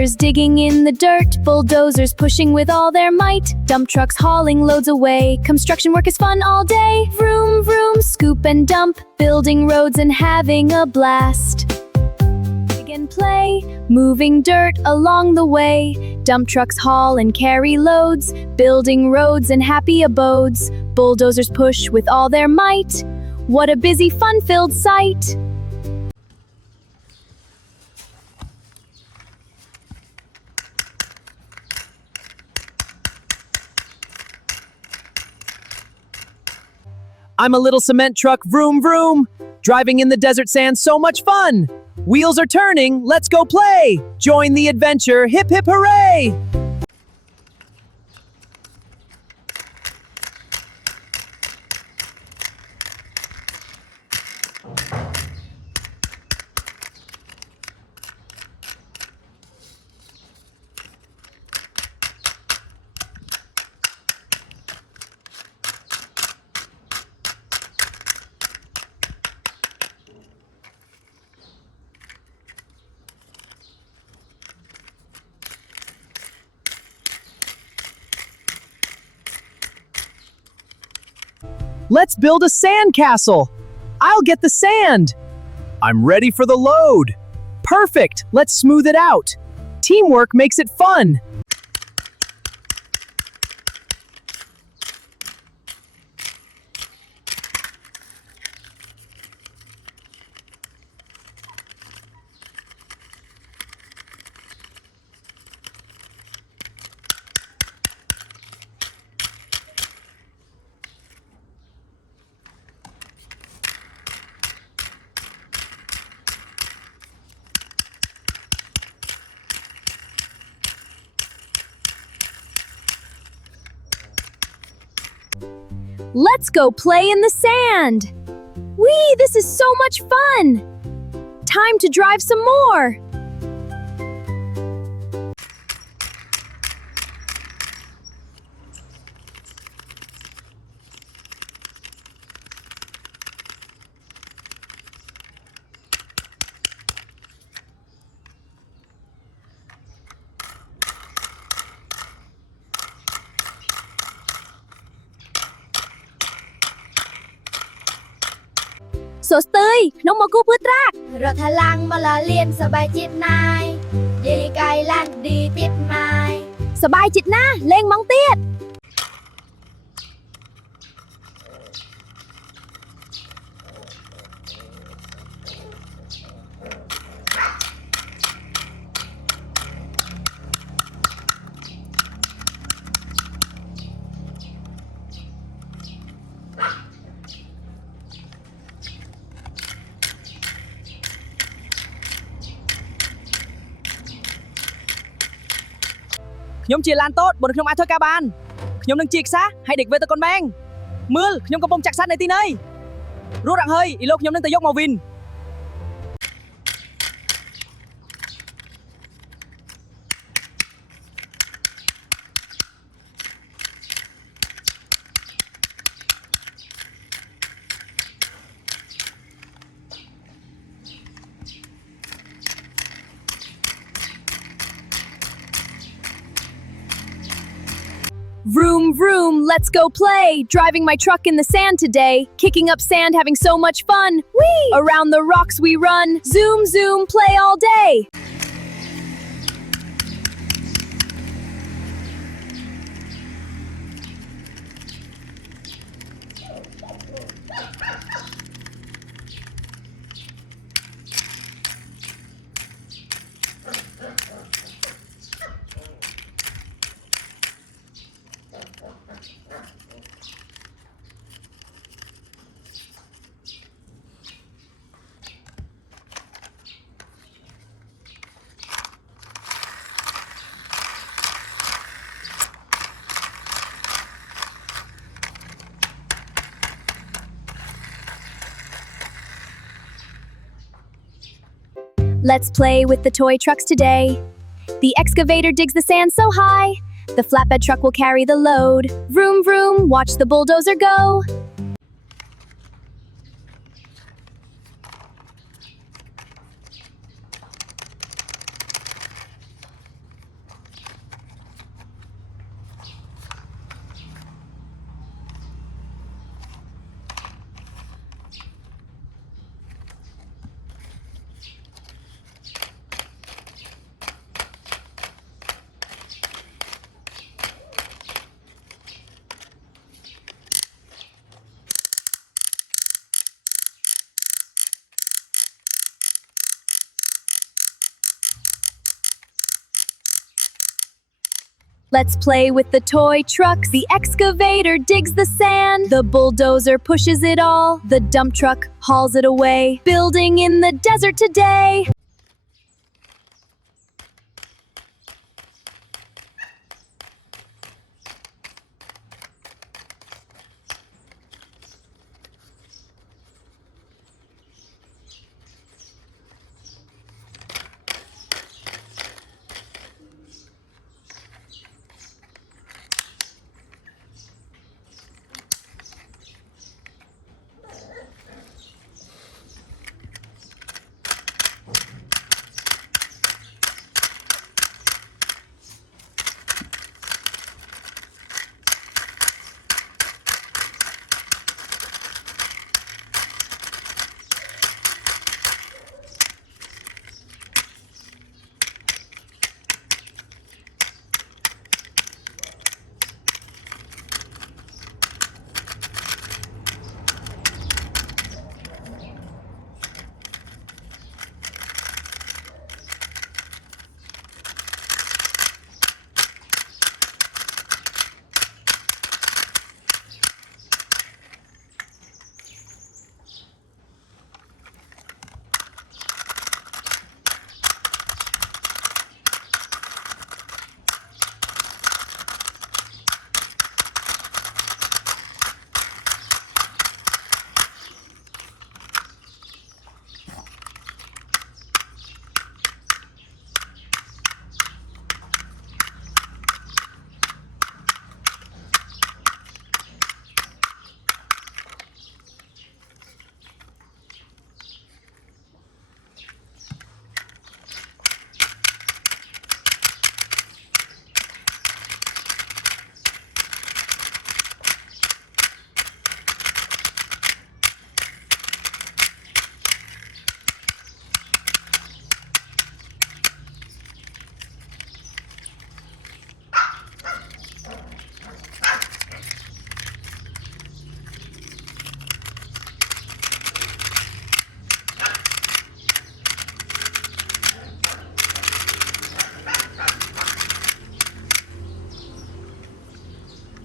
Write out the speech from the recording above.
Digging in the dirt, bulldozers pushing with all their might, dump trucks hauling loads away, construction work is fun all day. Vroom, vroom, scoop and dump, building roads and having a blast. Dig and play, moving dirt along the way, dump trucks haul and carry loads, building roads and happy abodes, bulldozers push with all their might. What a busy, fun-filled sight! I'm a little cement truck, vroom vroom. Driving in the desert sand, so much fun. Wheels are turning, let's go play. Join the adventure, hip hip hooray. Let's build a sand castle. I'll get the sand. I'm ready for the load. Perfect, let's smooth it out. Teamwork makes it fun. Let's go play in the sand! Whee, this is so much fun! Time to drive some more! Số tươi, nó mà cô bước ra. รถพลังมาละเลียนสบายจิตนายดีไกลลั่นดีติดไม้ สบายจิตนะเล่งมังเตี้ย ខ្ញុំជាឡានតូចបើខ្ញុំអាចធ្វើការបានខ្ញុំនឹងជីកសាឲ្យដេកវាទៅកូនបែងមើលខ្ញុំកំពុងចាក់សាត់នៅទីនេះរੂដាក់ហើយឥឡូវខ្ញុំនឹងទៅយកមកវិញ Vroom, vroom, let's go play. Driving my truck in the sand today. Kicking up sand, having so much fun. Whee! Around the rocks we run. Zoom, zoom, play all day. Let's play with the toy trucks today. The excavator digs the sand so high. The flatbed truck will carry the load. Vroom, vroom, watch the bulldozer go. Let's play with the toy trucks. The excavator digs the sand. The bulldozer pushes it all. The dump truck hauls it away. Building in the desert today.